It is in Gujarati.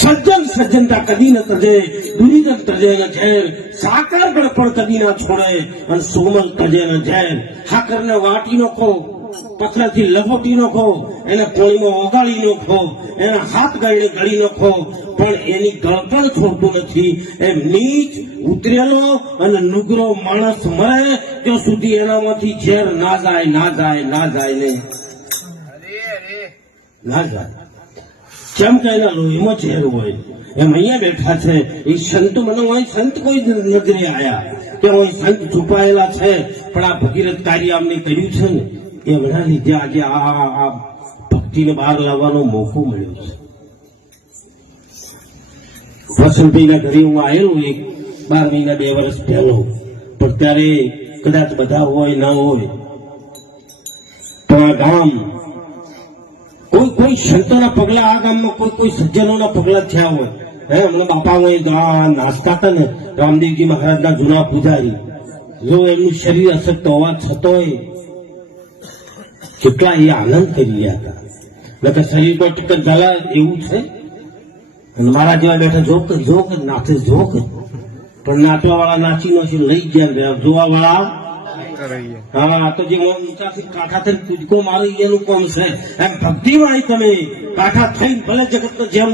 સજ્જન સજ્જનતા કદી ન તજે, દુરીજન તજે ન ઝેર, સાકાર ગળપણ કદી ના છોડે, અને સોમલ તજે ન ઝેર. હાકરને વાટી નખો, પથરાથી લપોટી નખો, એને કોળીમાં ઓગાળી નખો, એના હાથ ગાળીને ગળી નખો, પણ એની ગળપણ છોડતું નથી. એમ નીચ ઉતરેલો અને નુગરો માણસ મરે ત્યાં સુધી એનામાંથી ઝેર ના જાય, ના જાય, ના જાય ને ના જાય. કેમ કે એના લોહીમાં ઝેર હોય. એમ અહીંયા બેઠા છે એ સંત, મને હોય સંત કોઈ નજરે આયા કે હોય સંત છુપાયેલા છે, પણ આ ભગીરથ કાર્ય અમને કર્યું છે ને એમના લીધે આજે આ ભક્તિને બહાર લાવવાનો મોકો મળ્યો છે. વસંતભાઈના ઘરે હું આવેલો 12 મહિના 2 વર્ષ પહેલો, પણ ત્યારે કદાચ બધા હોય ના હોય, પણ આ ગામ કોઈ સંતોના પગલા, આ ગામમાં કોઈ સજ્જનોના પગલા થયા હોય. હમણાં બાપા હોય નાચતા હતા ને રામદેવજી મહારાજના જૂના પૂજારી, જો એમનું શરીર અશક્ત હોવા છતોય કેટલા એ આનંદ કરી રહ્યા હતા. એટલે શરીરમાં ટીકટ ઝાલા એવું છે. અને મારા જેવા બેઠા જોક નાચે જોક, પણ નાચવા વાળા નાચી નો છે લઈ ગયા, જોવા વાળા હા તો જે ઊંચાથી કાંઠા થઈને કૂદકો મારે એનું કોમ છે. એમ ભક્તિ વાળી તમે કાંઠા થઈને ભલે જગત જેમ